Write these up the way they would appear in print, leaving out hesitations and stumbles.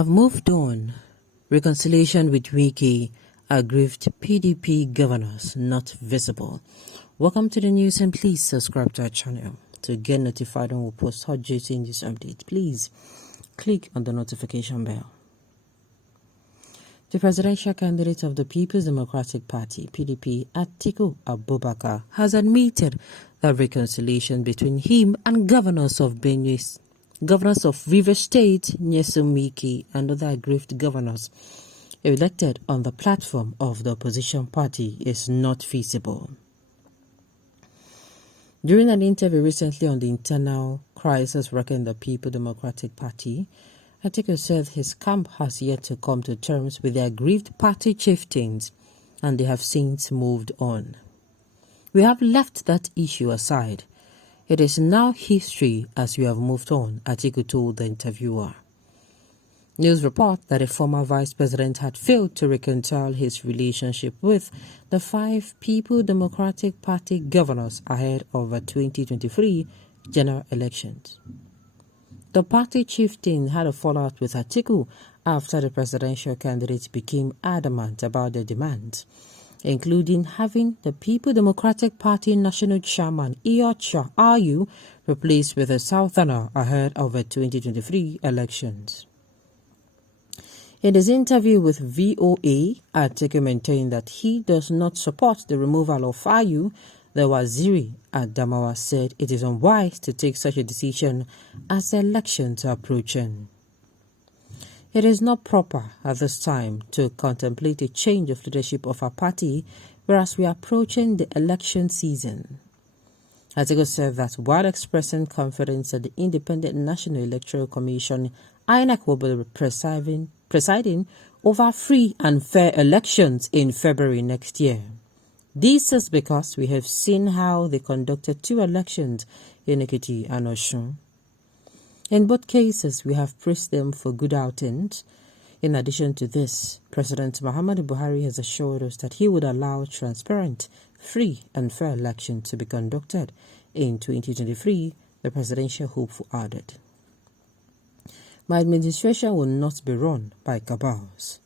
have moved on. Reconciliation with Wike, aggrieved PDP governors not visible. Welcome to the news and please subscribe to our channel to get notified when we post hot juicy news update. Please click on the notification bell. The presidential candidate of the People's Democratic Party, PDP, Atiku Abubakar, has admitted that reconciliation between him and governors of Rivers State, Nyesom Wike, and other aggrieved governors elected on the platform of the opposition party is not feasible. During an interview recently on the internal crisis wrecking the People's Democratic Party, Atiku said his camp has yet to come to terms with the aggrieved party chieftains and they have since moved on. We have left that issue aside. It is now history as we have moved on, Atiku told the interviewer. News report that a former vice president had failed to reconcile his relationship with the 5 People's Democratic Party governors ahead of the 2023 general elections. The party chieftain had a fallout with Atiku after the presidential candidate became adamant about their demands, including having the People's Democratic Party National Chairman Iyorchia Ayu replaced with a Southerner ahead of the 2023 elections. In his interview with VOA, Atiku maintained that he does not support the removal of Ayu. The Waziri Adamawa said it is unwise to take such a decision as the elections are approaching. It is not proper at this time to contemplate a change of leadership of our party whereas we are approaching the election season. Atiku said that while expressing confidence that the Independent National Electoral Commission INEC will be presiding over free and fair elections in February next year. This is because we have seen how they conducted 2 elections in Ekiti and Osun. In both cases, we have praised them for good outings. In addition to this, President Muhammadu Buhari has assured us that he would allow transparent, free and fair elections to be conducted in 2023, the presidential hopeful added. My administration will not be run by cabals.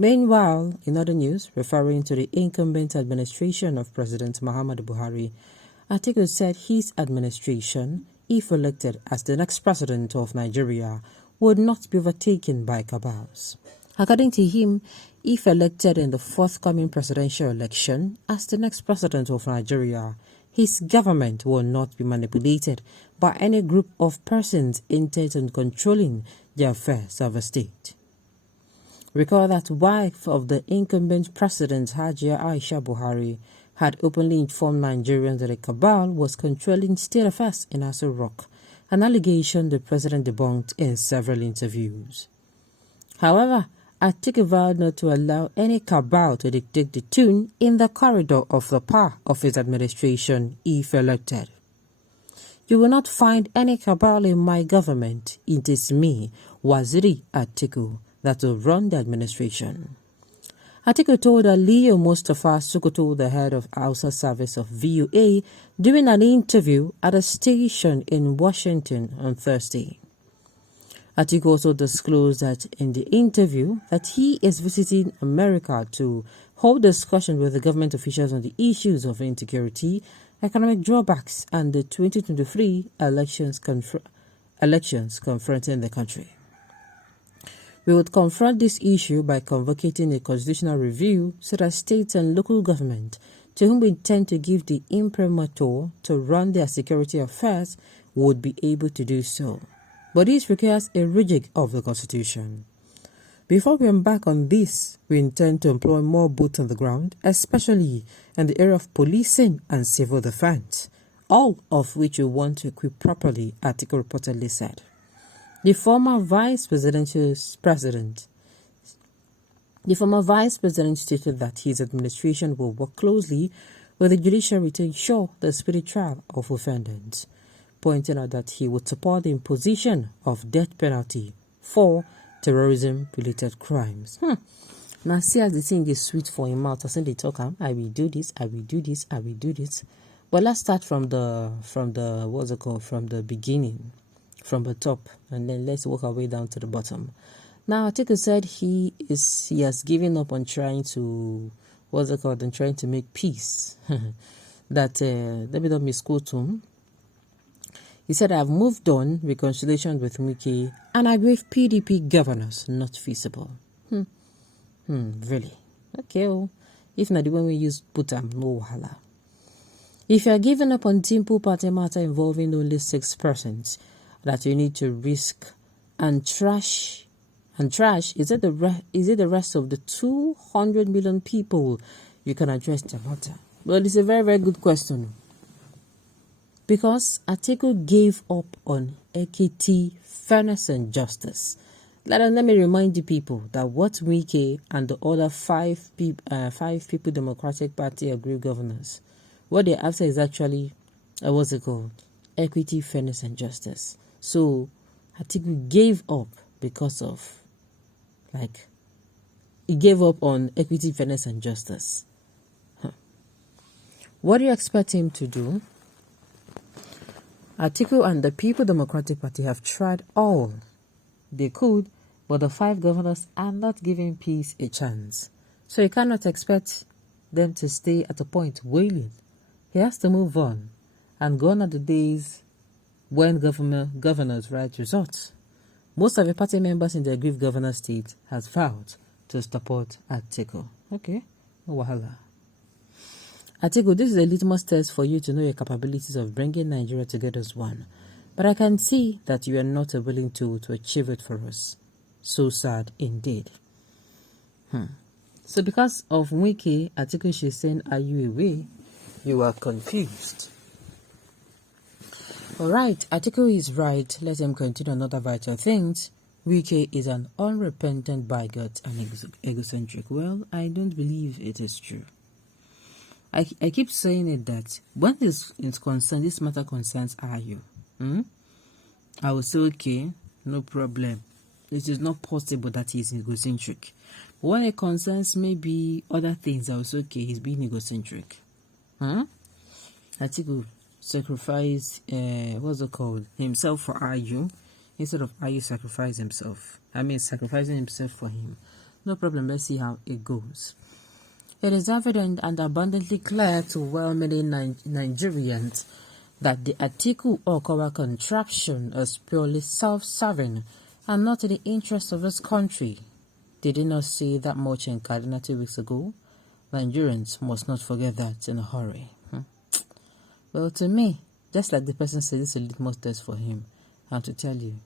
Meanwhile, in other news, referring to the incumbent administration of President Muhammadu Buhari, Atiku said his administration, if elected as the next president of Nigeria, would not be overtaken by cabals. According to him, if elected in the forthcoming presidential election as the next president of Nigeria, his government will not be manipulated by any group of persons intent on controlling the affairs of a state. Recall that wife of the incumbent president Hajia Aisha Buhari had openly informed Nigerians that a cabal was controlling state affairs in Aso Rock, an allegation the president debunked in several interviews. However, Atiku vowed not to allow any cabal to dictate the tune in the corridor of the power of his administration if elected. You will not find any cabal in my government. It is me, Waziri Atiku, that will run the administration. Atiku told Aliyu Mustafa Sokoto, the head of Hausa service of VOA, during an interview at a station in Washington on Thursday. Atiku also disclosed that in the interview that he is visiting America to hold discussion with the government officials on the issues of insecurity, economic drawbacks, and the 2023 elections confronting the country. We would confront this issue by convoking a constitutional review so that states and local government, to whom we intend to give the imprimatur to run their security affairs, would be able to do so. But this requires a rejig of the Constitution. Before we embark on this, we intend to employ more boots on the ground, especially in the area of policing and civil defense, all of which we want to equip properly, Atiku reportedly said. The former vice president stated that his administration will work closely with the judiciary to ensure the speedy trial of offenders, pointing out that he would support the imposition of death penalty for terrorism-related crimes. Now see as the thing is sweet for him mouth, as they talk, I will do this, I will do this, I will do this. But let's start from the beginning, from the top, and then let's work our way down to the bottom. Now, Atiku said he has given up on trying to, on trying to make peace. That, let me not misquote him. He said, I've moved on, reconciliation with Wike, and I with PDP governors, not feasible. Really? Okay, oh. If not the one we use, put no wahala. If you are giving up on simple party matter involving only 6 persons that you need to risk and trash, is it the rest of the 200 million people you can address the matter? Well, it's a very, very good question. Because Atiku gave up on equity, fairness, and justice. Let me remind the people that what Wike and the other five people Democratic Party agreed governors, what they're after is actually, equity, fairness, and justice. So Atiku gave up because of, he gave up on equity, fairness, and justice. What do you expect him to do? Atiku and the People Democratic Party have tried all they could, but the 5 governors are not giving peace a chance. So you cannot expect them to stay at a point wailing. He has to move on. And gone are the days when governors write results. Most of the party members in the aggrieved governor state has vowed to support Atiku. Okay, no wahala. Atiku, this is a litmus test for you to know your capabilities of bringing Nigeria together as one. But I can see that you are not a willing tool to achieve it for us. So sad indeed. So because of Wike, Atiku, she's saying, are you away? You are confused. Alright, Atiku is right. Let him continue on other vital things. Wike is an unrepentant bigot and egocentric. Well, I don't believe it is true. I keep saying it that when this is concerned, this matter concerns you. I will say, okay, no problem. It is not possible that he is egocentric. But when it concerns maybe other things, I will say, okay, he's being egocentric. Atiku sacrifice, himself for Ayu, instead of Ayu sacrifice himself. Sacrificing himself for him. No problem, let's see how it goes. It is evident and abundantly clear to well-meaning Nigerians that the Atiku Okawa contraption is purely self-serving and not in the interest of this country. Did he not say that much in Kaduna 2 weeks ago? Nigerians must not forget that in a hurry. Well, to me, just like the person said, this is a litmus test for him. I have to tell you,